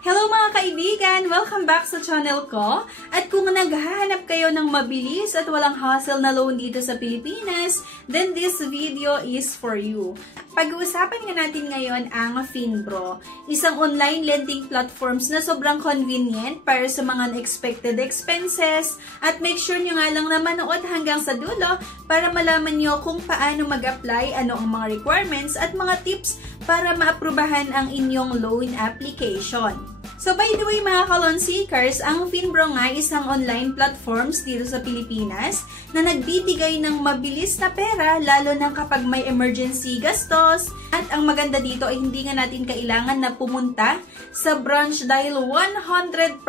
Hello mga kaibigan! Welcome back sa channel ko. At kung naghahanap kayo ng mabilis at walang hassle na loan dito sa Pilipinas, then this video is for you. Pag-uusapan nga natin ngayon ang Finbro, isang online lending platforms na sobrang convenient para sa mga unexpected expenses, at make sure nyo nga lang na manood hanggang sa dulo para malaman nyo kung paano mag-apply, ano ang mga requirements at mga tips para maaprubahan ang inyong loan application. So by the way mga ka-loan seekers, ang Finbro nga isang online platforms dito sa Pilipinas na nagbibigay ng mabilis na pera lalo na kapag may emergency gastos. At ang maganda dito ay hindi nga natin kailangan na pumunta sa branch dahil 100%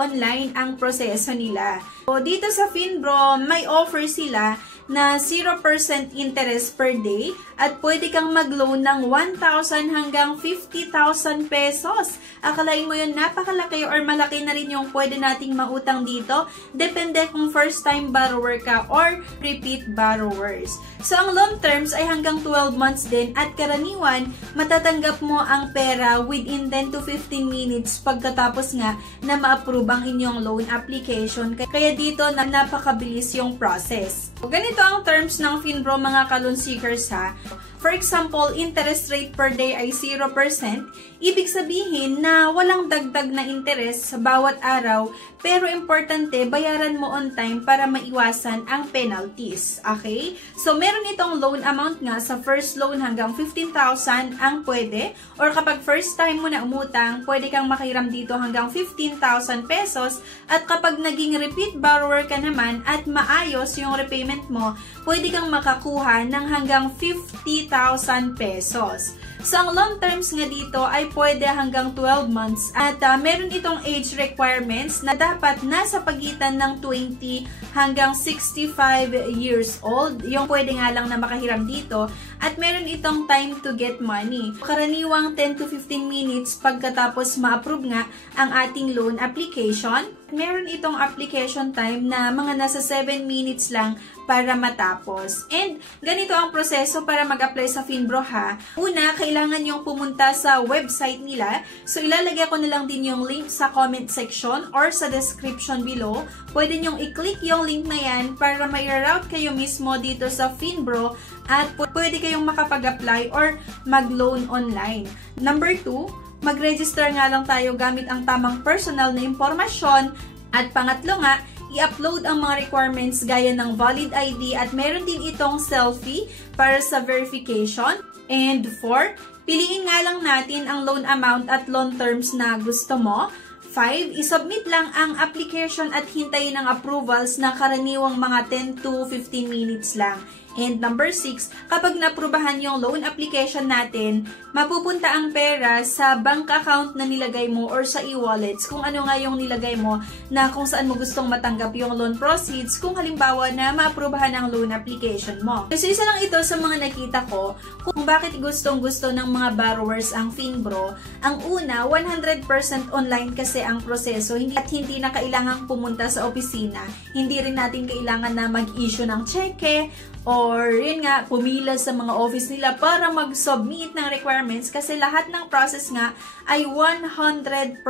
online ang proseso nila. So dito sa Finbro, may offer sila na 0% interest per day at pwede kang mag-loan ng 1,000 hanggang 50,000 pesos. Akalain mo yun napakalaki or malaki na rin yung pwede nating mautang dito. Depende kung first time borrower ka or repeat borrowers. So ang loan terms ay hanggang 12 months din at karaniwan matatanggap mo ang pera within 10 to 15 minutes pagkatapos nga na ma-approve ang inyong loan application. Kaya dito na napakabilis yung process. Ganito ang terms ng Finbro mga ka-loan seekers ha. For example, interest rate per day ay 0%. Ibig sabihin na walang dagdag na interest sa bawat araw, pero importante bayaran mo on time para maiwasan ang penalties. Okay? So meron itong loan amount nga sa first loan hanggang 15,000 ang pwede, or kapag first time mo na umutang, pwede kang makiram dito hanggang 15,000 pesos, at kapag naging repeat borrower ka naman at maayos yung repayment mo, pwede kang makakuha ng hanggang 50,000 pesos. So, ang long terms nga dito ay pwede hanggang 12 months at meron itong age requirements na dapat nasa pagitan ng 20 hanggang 65 years old. Yung pwede nga lang na makahiram dito, at meron itong time to get money. Karaniwang 10 to 15 minutes pagkatapos ma-approve nga ang ating loan application. Meron itong application time na mga nasa 7 minutes lang para matapos. And ganito ang proseso para mag-apply sa Finbro ha. Una, kailangan yung pumunta sa website nila. So ilalagay ko na lang din yung link sa comment section or sa description below. Pwede nyong i-click yung link na yan para ma-route kayo mismo dito sa Finbro at pwede kayong makapag-apply or mag-loan online. Number 2, mag-register nga lang tayo gamit ang tamang personal na impormasyon. At pangatlo nga, i-upload ang mga requirements gaya ng valid ID at meron din itong selfie para sa verification. And 4, piliin nga lang natin ang loan amount at loan terms na gusto mo. 5, isubmit lang ang application at hintayin ang approvals na karaniwang mga 10 to 15 minutes lang. And number 6, kapag naprubahan yung loan application natin, mapupunta ang pera sa bank account na nilagay mo or sa e-wallets, kung ano nga yung nilagay mo na kung saan mo gustong matanggap yung loan proceeds kung halimbawa na maaprubahan ang loan application mo. So isa lang ito sa mga nakita ko kung bakit gustong-gusto ng mga borrowers ang Finbro. Ang una, 100% online kasi ang proseso at hindi na kailangang pumunta sa opisina. Hindi rin natin kailangan na mag-issue ng cheque or yun nga, pumila sa mga office nila para mag-submit ng requirements kasi lahat ng process nga ay 100%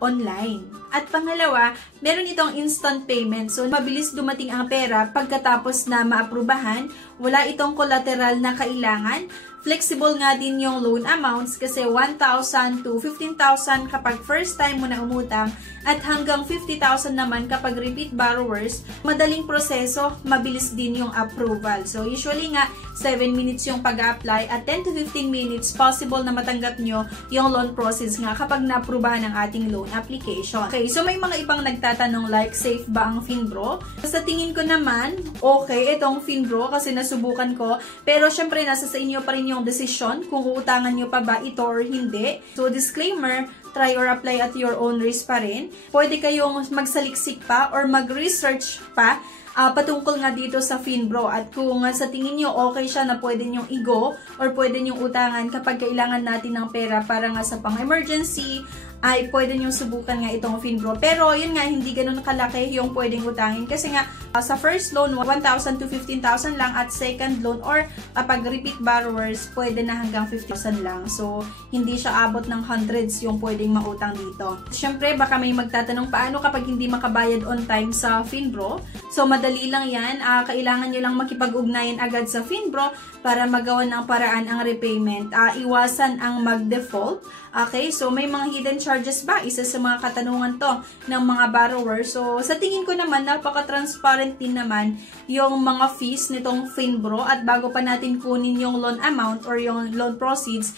online. At pangalawa, meron itong instant payment. So, mabilis dumating ang pera pagkatapos na maaprubahan. Wala itong collateral na kailangan. Flexible nga din yung loan amounts kasi 1,000 to 15,000 kapag first time mo na umutang at hanggang 50,000 naman kapag repeat borrowers. Madaling proseso, mabilis din yung approval. So usually nga 7 minutes yung pag-apply at 10 to 15 minutes possible na matanggap nyo yung loan process nga kapag na-aprubahan ang ating loan application. Okay, so may mga ibang nagtatanong like safe ba ang Finbro? Sa tingin ko naman, okay itong Finbro kasi nasubukan ko, pero syempre nasa sa inyo pa rin yung desisyon kung uutangan nyo pa ba ito or hindi. So disclaimer, try or apply at your own risk pa rin. Pwede kayong magsaliksik pa or mag-research pa patungkol nga dito sa Finbro, at kung sa tingin nyo okay siya na pwede nyong i-go or pwede nyong utangan kapag kailangan natin ng pera para nga sa pang-emergency ay pwede nyo subukan nga itong Finbro. Pero yun nga, hindi ganun kalaki yung pwedeng utangin. Kasi nga, sa first loan, 1,000 to 15,000 lang, at second loan or kapag repeat borrowers, pwede na hanggang 50,000 lang. So, hindi siya abot ng hundreds yung pwedeng mautang dito. Siyempre, baka may magtatanong paano kapag hindi makabayad on time sa Finbro. So, madali lang yan. Kailangan nyo lang makipag-ugnayan agad sa Finbro para magawa ng paraan ang repayment. Iwasan ang mag-default. Okay, so may mga hidden charges ba? Isa sa mga katanungan to ng mga borrower. So, sa tingin ko naman, napaka-transparent din naman yung mga fees nitong Finbro, at bago pa natin kunin yung loan amount or yung loan proceeds,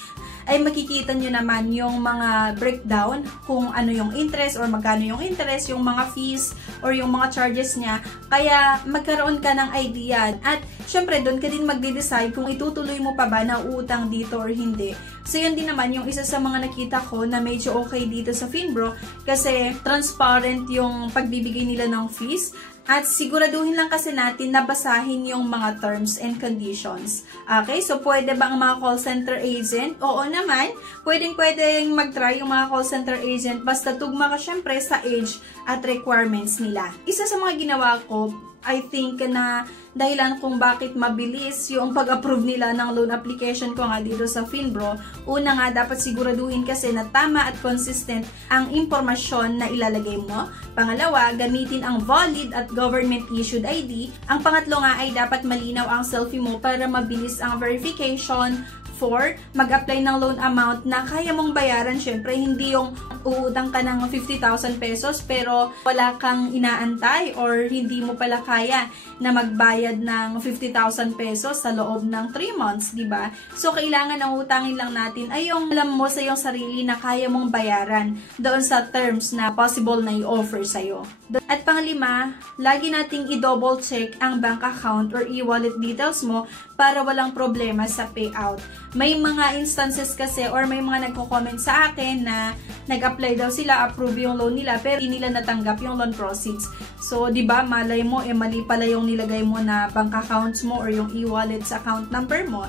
ay makikita nyo naman yung mga breakdown kung ano yung interest or magkano yung interest, yung mga fees or yung mga charges niya. Kaya magkaroon ka ng idea. At syempre doon ka din magde-decide kung itutuloy mo pa ba na uutang dito or hindi. So yun din naman yung isa sa mga nakita ko na medyo okay dito sa Finbro, kasi transparent yung pagbibigay nila ng fees. At siguraduhin lang kasi natin na basahin yung mga terms and conditions. Okay, so pwede ba ang mga call center agent? Oo naman, pwedeng mag-try yung mga call center agent, basta tugma ka syempre sa age at requirements nila. Isa sa mga ginawa ko, I think na dahilan kung bakit mabilis yung pag-approve nila ng loan application ko nga dito sa Finbro. Una nga, dapat siguraduhin kasi na tama at consistent ang impormasyon na ilalagay mo. Pangalawa, gamitin ang valid at government-issued ID. Ang pangatlo nga ay dapat malinaw ang selfie mo para mabilis ang verification. 4, mag-apply ng loan amount na kaya mong bayaran. Syempre, hindi yung uutang ka ng 50,000 pesos pero wala kang inaantay or hindi mo pala kaya na magbayad ng 50,000 pesos sa loob ng 3 months, di ba? So, kailangan ang utangin lang natin ay yung alam mo sa iyong sarili na kaya mong bayaran doon sa terms na possible na i-offer sa'yo. At panglima, lagi nating i-double check ang bank account or e-wallet details mo para walang problema sa payout. May mga instances kasi or may mga nagko-comment sa akin na nag-apply daw sila, approve yung loan nila, pero hindi nila natanggap yung loan proceeds. So, di ba, malay mo, mali pala yung nilagay mo na bank accounts mo or yung e-wallets account number mo.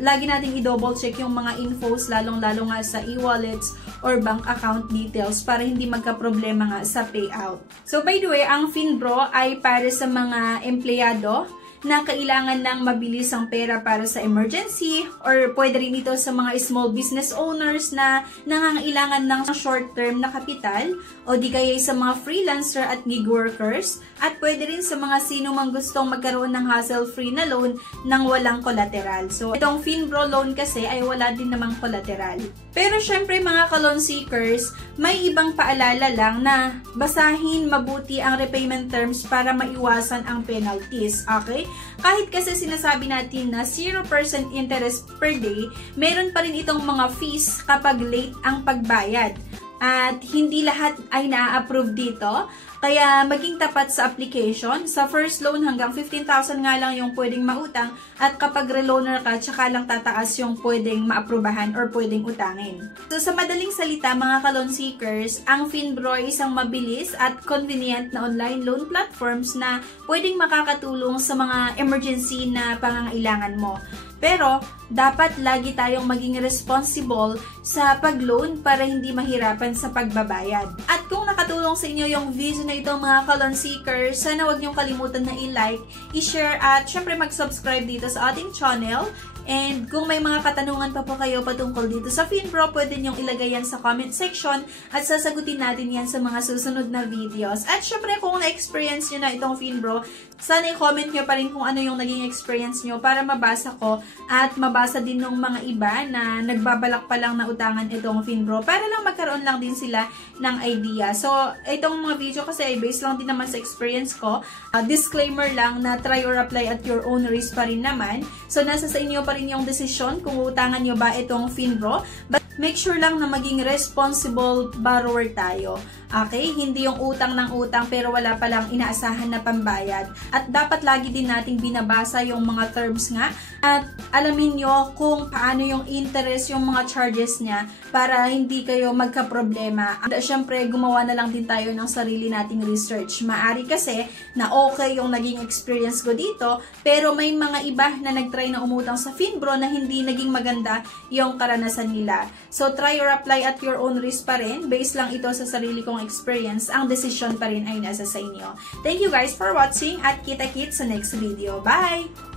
Lagi nating i-double check yung mga infos, lalong-lalo nga sa e-wallets or bank account details para hindi magka-problema nga sa payout. So, by the way, ang Finbro ay para sa mga empleyado na kailangan ng mabilis ang pera para sa emergency, or pwede rin ito sa mga small business owners na nangangailangan ng short-term na kapital, o di kaya sa mga freelancer at gig workers, at pwede rin sa mga sino mang gustong magkaroon ng hassle-free na loan nang walang collateral. So, itong Finbro loan kasi ay wala din namang collateral. Pero syempre mga ka-loan seekers, may ibang paalala lang na basahin mabuti ang repayment terms para maiwasan ang penalties. Okay? Kahit kasi sinasabi natin na 0% interest per day, meron pa rin itong mga fees kapag late ang pagbayad. At hindi lahat ay na-approve dito. Kaya maging tapat sa application. Sa first loan hanggang 15,000 nga lang yung pwedeng mautang, at kapag reloaner ka, tsaka lang tataas yung pwedeng maaprubahan or pwedeng utangin. So sa madaling salita mga ka-loan seekers, ang Finbro ay isang mabilis at convenient na online loan platforms na pwedeng makakatulong sa mga emergency na pangangailangan mo. Pero, dapat lagi tayong maging responsible sa pag-loan para hindi mahirapan sa pagbabayad. At kung nakatulong sa inyo yung video na ito mga ka-loan seekers, sana huwag niyong kalimutan na i-like, i-share, at syempre mag-subscribe dito sa ating channel. And kung may mga katanungan pa po kayo patungkol dito sa Finbro, pwede niyong ilagay yan sa comment section at sasagutin natin yan sa mga susunod na videos. At syempre kung na-experience niyo na itong Finbro, sana i-comment niyo pa rin kung ano yung naging experience niyo para mabasa ko at mabasa din ng mga iba na nagbabalak pa lang na utangan itong Finbro para lang magkaroon lang din sila ng idea. So, itong mga video kasi ay based lang din naman sa experience ko. Disclaimer lang na try or apply at your own risk pa rin naman. So, nasa sa inyo pa rin yung desisyon kung utangan nyo ba itong Finbro. But make sure lang na maging responsible borrower tayo. Okay? Hindi yung utang ng utang pero wala palang inaasahan na pambayad. At dapat lagi din nating binabasa yung mga terms nga at alamin nyo kung paano yung interest, yung mga charges niya para hindi kayo magka-problema. At syempre, gumawa na lang din tayo ng sarili nating research. Maari kasi na okay yung naging experience ko dito pero may mga iba na nagtry na umutang sa Finbro na hindi naging maganda yung karanasan nila. So, try or apply at your own risk pa rin. Based lang ito sa sarili kong experience. Ang decision pa rin ay nasa sa inyo. Thank you guys for watching at kita-kits sa next video. Bye!